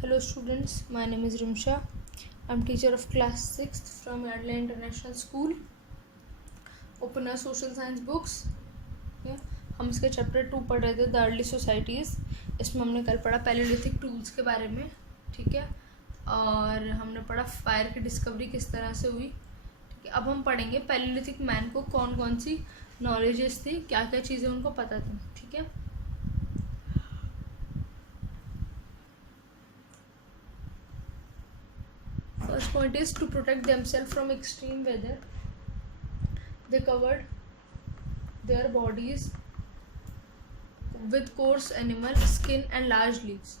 Hello students, my name is Rimsha. I'm teacher of class 6th from Yardley International School. Open our social science books. Okay. हम इसके chapter 2 पढ़ रहे थे, the early societies. इसमें हमने कल पढ़ा पैलियोलिथिक टूल्स के बारे में, ठीक है, और हमने पढ़ा फायर की डिस्कवरी किस तरह से हुई. ठीक है, अब हम पढ़ेंगे पैलियोलिथिक मैन को कौन कौन सी नॉलेजेस थी, क्या क्या चीज़ें उनको पता थी. ठीक है, first point is to protect themselves from extreme weather. They covered their bodies with coarse animal skin and large leaves.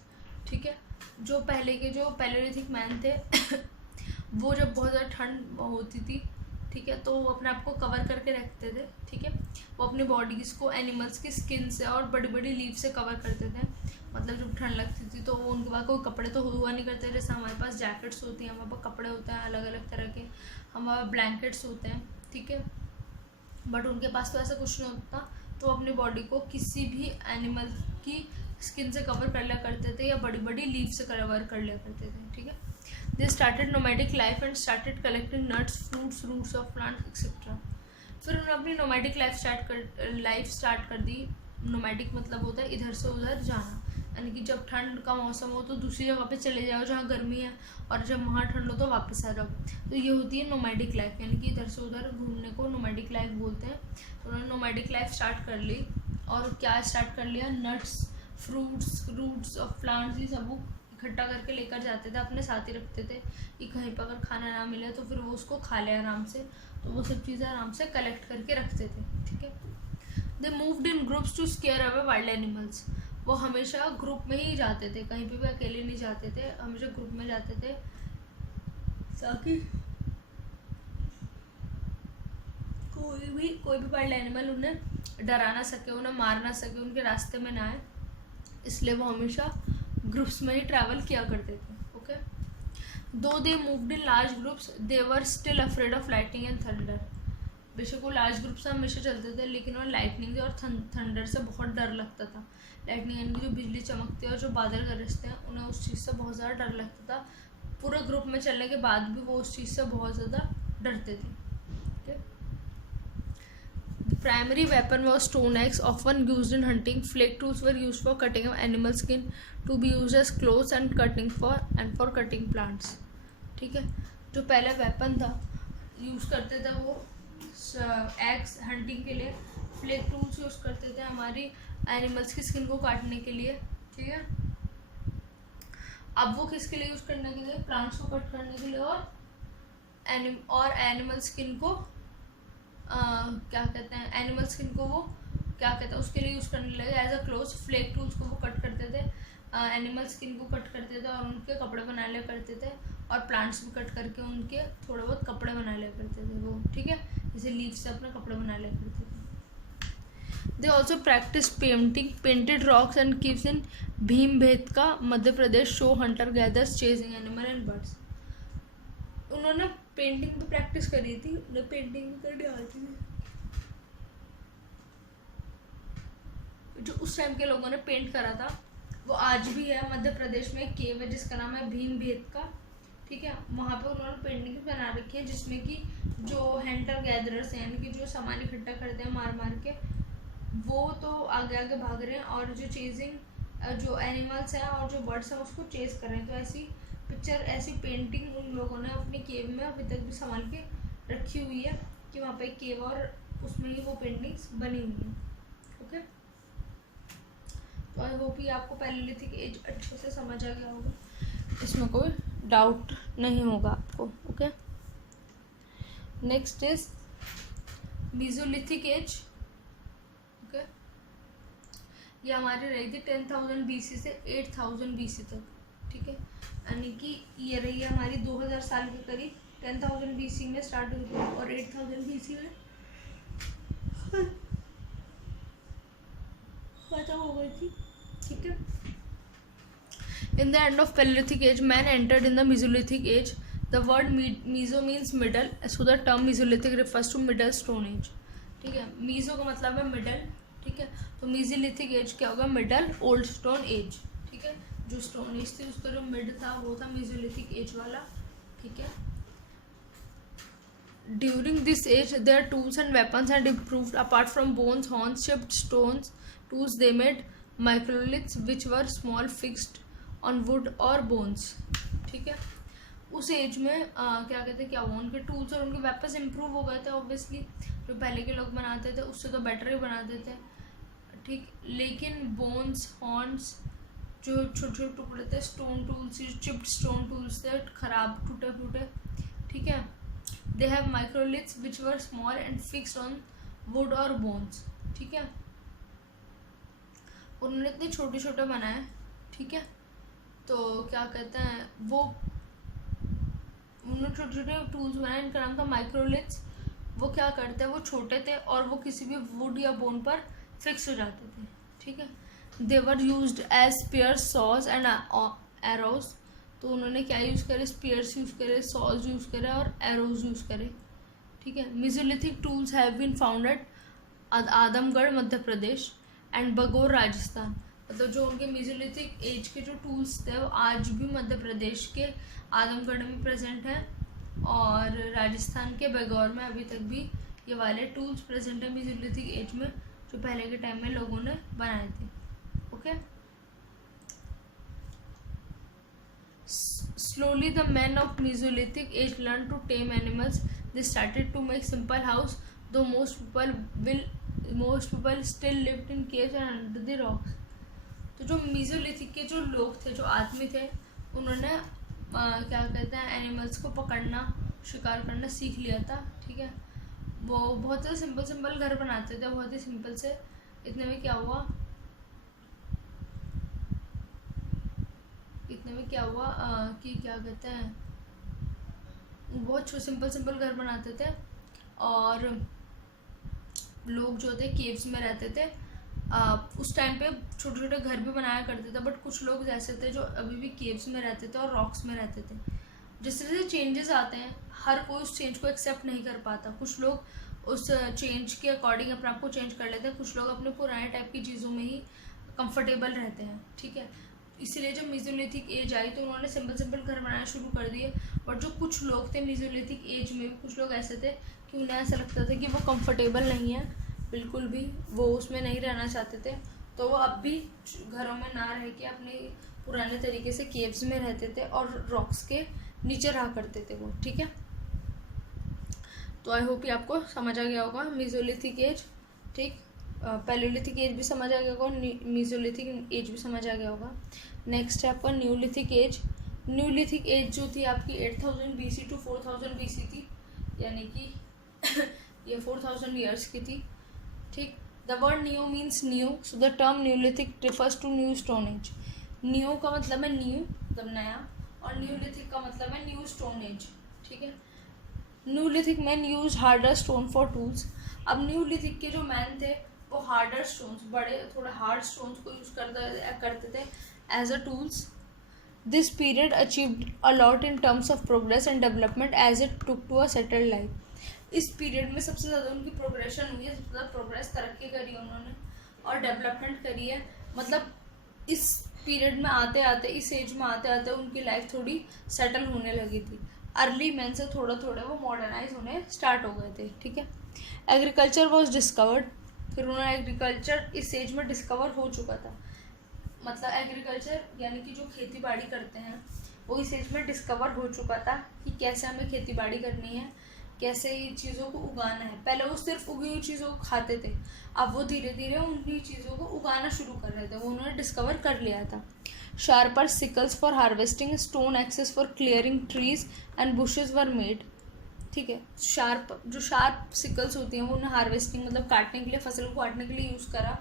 ठीक है, जो पहले के जो पैलियोलिथिक मैन थे वो जब बहुत ज़्यादा ठंड होती थी, ठीक है, तो वो अपने आप को कवर करके रखते थे. ठीक है, वो अपनी बॉडीज़ को एनिमल्स की स्किन से और बड़ी बड़ी लीव से कवर करते थे. मतलब जब ठंड लगती थी तो वो उनके पास कोई कपड़े तो हुआ नहीं करते. जैसे हमारे पास जैकेट्स होती हैं, हमारे पास कपड़े होते हैं अलग अलग तरह के, हमारे पास ब्लैंकेट्स होते हैं. ठीक है, बट उनके पास तो ऐसा कुछ नहीं होता. तो अपनी बॉडी को किसी भी एनिमल की स्किन से कवर कर लिया करते थे या बड़ी बड़ी लीव से कवर कर लिया करते थे. ठीक है, they started nomadic life and started collecting nuts, fruits, roots of plant etcetera. फिर उन्होंने अपनी नोमैडिक लाइफ स्टार्ट कर दी. नोमैडिक मतलब होता है इधर से उधर जाना, यानी कि जब ठंड का मौसम हो तो दूसरी जगह पे चले जाओ जहाँ गर्मी है, और जब वहाँ ठंड हो तो वापस आ जाओ. तो ये होती है नोमैडिक लाइफ, यानी कि इधर से उधर घूमने को नोमैडिक लाइफ बोलते हैं. तो उन्होंने नोमैडिक लाइफ स्टार्ट कर ली. और क्या स्टार्ट कर लिया? Nuts, fruits, roots of plants, ये सब इकट्ठा करके लेकर जाते थे, अपने साथ ही रखते थे कि कहीं पर अगर खाना ना मिले तो फिर वो उसको खा ले आराम से. तो वो सब चीज़ें आराम से कलेक्ट करके रखते थे. ठीक है, they moved in groups to scare away wild animals. वो हमेशा ग्रुप में ही जाते थे, कहीं पे भी अकेले नहीं जाते थे, हमेशा ग्रुप में जाते थे ताकि कोई भी वाइल्ड एनिमल उन्हें डरा ना सके, उन्हें मार ना सके, उनके रास्ते में ना आए. इसलिए वो हमेशा ग्रुप्स में ही ट्रैवल किया करते थे. ओके, दो दे moved in large groups they were still afraid of lightning and thunder. बेशक वो लार्ज ग्रुप से हमेशा चलते थे, लेकिन वो लाइटनिंग और थंडर से बहुत डर लगता था. लाइटनिंग यानी कि जो बिजली चमकती है और जो बादल गरजते हैं, उन्हें उस चीज़ से बहुत ज़्यादा डर लगता था. पूरे ग्रुप में चलने के बाद भी वो उस चीज़ से बहुत ज़्यादा डरते थे. The primary weapon was stone axe, often used in hunting. Flake tools were used for cutting of animal skin, to be used as clothes and for cutting plants. ठीक है, जो पहला वेपन था यूज़ करते थे वो एक्स हंटिंग के लिए, फ्लेक टूल्स यूज़ करते थे हमारी एनिमल्स की स्किन को काटने के लिए. ठीक है, अब वो किसके लिए यूज़ करने के लिए? प्लांट्स को कट करने के लिए, और एनिमल स्किन को क्या कहते हैं, एनिमल स्किन को वो क्या कहते हैं उसके लिए यूज़ करने लगे as a cloth. Flake tools को वो कट करते थे, एनिमल स्किन को कट करते थे और उनके कपड़े बना लिया करते थे, और प्लांट्स भी कट करके उनके थोड़े बहुत कपड़े बना लिया करते थे वो. ठीक है, जैसे लीफ से अपने कपड़े बना लिया करते थे. They also practice painted rocks and caves in Bhimbetka, Madhya Pradesh. Show hunter gatherers chasing animal and birds. उन्होंने पेंटिंग भी प्रैक्टिस करी थी, उन्हें पेंटिंग भी करनी आती थी. जो उस टाइम के लोगों ने पेंट करा था वो आज भी है. मध्य प्रदेश में एक केव है जिसका नाम है भीमबेटका. ठीक है, वहाँ पे उन्होंने पेंटिंग बना रखी है जिसमें कि जो हंटर गैदरर्स हैं, यानी कि जो सामान इकट्ठा करते हैं मार मार के, वो तो आगे आगे भाग रहे हैं, और जो चेजिंग जो एनिमल्स हैं और जो बर्ड्स हैं उसको चेज कर रहे हैं. तो ऐसी पिक्चर, ऐसी पेंटिंग उन लोगों ने अपनी केव में अभी तक भी संभाल के रखी हुई है कि वहाँ पे केव और उसमें ही वो पेंटिंग्स बनी हुई हैं. ओके, तो आई होप ये आपको पैलियोलिथिक एज अच्छे से समझ आ गया होगा, इसमें कोई डाउट नहीं होगा आपको. Okay, next is mesolithic age. Okay, ये हमारी रही थी 10,000 BC से 8,000 BC तक. ठीक है, यानी कि ये रही है हमारी 2000 साल के करीब. 10,000 BC में स्टार्ट हुई थी और 8,000 BC में खत्म हो गई थी. ठीक है, in the end of palaeolithic age man entered in the mesolithic age. The word meso means middle, so the term mesolithic refers to middle stone age. ठीक है, मीजो का मतलब है मिडल. ठीक है, तो मीजोलिथिक एज क्या होगा? Middle old stone age. ठीक है, जो स्टोन एज थी उसका जो मिड था वो था मेसोलिथिक एज वाला, ठीक है। During this age their tools and weapons had improved. Apart from bones, horns, chipped stones tools, they made microliths which were small fixed on wood और बोन्स, ठीक है। उस एज में क्या कहते हैं, क्या वो उनके टूल्स और उनके वेपन्स इम्प्रूव हो गए थे ऑब्वियसली, जो पहले के लोग बनाते थे उससे तो बेटर ही बनाते थे, ठीक। लेकिन बोन्स, हॉर्न्स, जो छोटे छोटे टुकड़े थे, stone tools, chipped stone tools थे, खराब टूटे फूटे, ठीक है। They have microliths which were small and fixed on wood और बोन्स, ठीक है। उन्होंने इतने छोटे छोटे बनाए, ठीक है। तो क्या कहते हैं, वो उन्होंने छोटे छोटे टूल्स बनाए, इनका नाम था माइक्रोलिथ्स। वो क्या करते हैं, वो छोटे थे और वो किसी भी वुड या बोन पर फिक्स हो जाते थे, ठीक है। They were used as spears, saws and arrows. तो उन्होंने क्या यूज़ करे, स्पीयर्स यूज़ करे, सॉज यूज़ करे और एरोज यूज़ करे, ठीक है। Mesolithic tools have been found at Adamgarh Madhya Pradesh and Bagor Rajasthan. मतलब जो उनके मेसोलिथिक एज के जो टूल्स थे वो आज भी मध्य प्रदेश के आदमगढ़ में प्रेजेंट हैं और राजस्थान के बगौर में अभी तक भी ये वाले टूल्स प्रेजेंट है मेसोलिथिक एज में, जो पहले के टाइम में लोगों ने बनाए थे, okay. Slowly the men of Mesolithic age learned to tame animals. They started to make simple house, though most people still lived in caves and under the rocks. तो जो मेसोलिथिक के जो लोग थे, जो आदमी थे, उन्होंने क्या कहते हैं, एनिमल्स को पकड़ना, शिकार करना सीख लिया था, ठीक है। वो बहुत से सिंपल घर बनाते थे, बहुत ही सिंपल से। इतने में क्या हुआ कि क्या कहते हैं, बहुत सिंपल घर बनाते थे और लोग जो थे केव्स में रहते थे। उस टाइम पे छोटे छोटे घर भी बनाया करते थे, बट कुछ लोग ऐसे थे जो अभी भी केव्स में रहते थे और रॉक्स में रहते थे। जिस तरह से चेंजेस आते हैं, हर कोई उस चेंज को एक्सेप्ट नहीं कर पाता। कुछ लोग उस चेंज के अकॉर्डिंग अपने आप को चेंज कर लेते हैं, कुछ लोग अपने पुराने टाइप की चीज़ों में ही कंफर्टेबल रहते हैं, ठीक है। इसीलिए जब मेसोलिथिक एज आई तो उन्होंने सिंपल घर बनाना शुरू कर दिए। बट जो कुछ लोग थे मेसोलिथिक एज में, कुछ लोग ऐसे थे कि उन्हें ऐसा लगता था कि वो कंफर्टेबल नहीं है, बिल्कुल भी वो उसमें नहीं रहना चाहते थे। तो वो अब भी घरों में ना रह के अपने पुराने तरीके से केव्स में रहते थे और रॉक्स के नीचे रहा करते थे वो, ठीक है। तो आई होप ये आपको समझ आ गया होगा मेसोलिथिक एज, ठीक। पैलियोलिथिक एज भी समझ आ गया होगा, मेसोलिथिक एज भी समझ आ गया होगा। नेक्स्ट है आपका न्यूलिथिक एज। न्यूलिथिक एज जो थी आपकी 8000 BC टू 4000 BC थी, यानी कि ये 4000 ईयर्स की थी, ठीक। The word new means new, so the term neolithic refers to new stone age. New का मतलब है न्यू, मतलब नया, और न्यूलिथिक का मतलब है न्यू स्टोन एज, ठीक है। Neolithic man use harder stone for tools. अब न्यूलिथिक के जो मैन थे वो हार्डर स्टोन्स, बड़े थोड़े हार्ड स्टोन्स को यूज़ करते थे as a tools. This period achieved a lot in terms of progress and development as it took to a settled life. इस पीरियड में सबसे ज़्यादा उनकी प्रोग्रेशन हुई है, सबसे ज़्यादा प्रोग्रेस, तरक्की करी है उन्होंने और डेवलपमेंट करी है। मतलब इस पीरियड में आते आते, इस एज में आते आते उनकी लाइफ थोड़ी सेटल होने लगी थी। अर्ली मैन से थोड़ा थोड़ा वो मॉडर्नाइज होने स्टार्ट हो गए थे, ठीक है। Agriculture was discovered. फिर उन्होंने एग्रीकल्चर इस एज में डिस्कवर हो चुका था। मतलब एग्रीकल्चर यानी कि जो खेती बाड़ी करते हैं वो इस एज में डिस्कवर हो चुका था कि कैसे हमें खेती बाड़ी करनी है, कैसे चीज़ों को उगाना है। पहले वो सिर्फ उगी हुई चीज़ों को खाते थे, अब वो धीरे धीरे उन्हीं चीज़ों को उगाना शुरू कर रहे थे, वो उन्होंने डिस्कवर कर लिया था। Sharper sickles for harvesting, stone axes for clearing trees and bushes were made, ठीक है। शार्प सिकल्स होती हैं वो उन्हें हार्वेस्टिंग मतलब काटने के लिए, फसल को काटने के लिए यूज़ करा।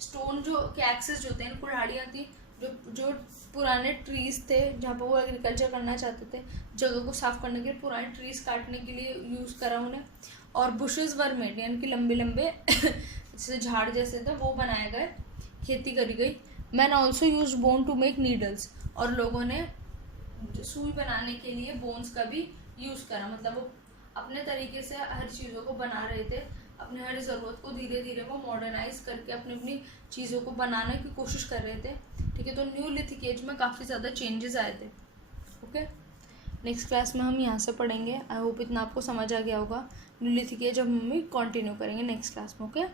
स्टोन जो के एक्सेस जो होते हैं, कुल्हाड़ियाँ थी, जो पुराने ट्रीज़ थे जहाँ पर वो एग्रीकल्चर करना चाहते थे, जगह को साफ़ करने के लिए, पुराने ट्रीज़ काटने के लिए यूज़ करा उन्हें। और बुशेज वर मेड, यानी कि लंबे लंबे जैसे झाड़ जैसे थे वो बनाए गए, खेती करी गई। Man also use bone to make needles, और लोगों ने सुई बनाने के लिए बोन्स का भी यूज़ करा। मतलब वो अपने तरीके से हर चीज़ों को बना रहे थे अपने हर ज़रूरत को धीरे धीरे वो मॉडर्नाइज करके अपनी अपनी चीज़ों को बनाने की कोशिश कर रहे थे। ठीक है, तो न्यूलिथिक एज में काफ़ी ज़्यादा चेंजेस आए थे। ओके, नेक्स्ट क्लास में हम यहाँ से पढ़ेंगे। आई होप इतना आपको समझ आ गया होगा। न्यूलिथिक एज अब हम कंटिन्यू करेंगे नेक्स्ट क्लास में। ओके।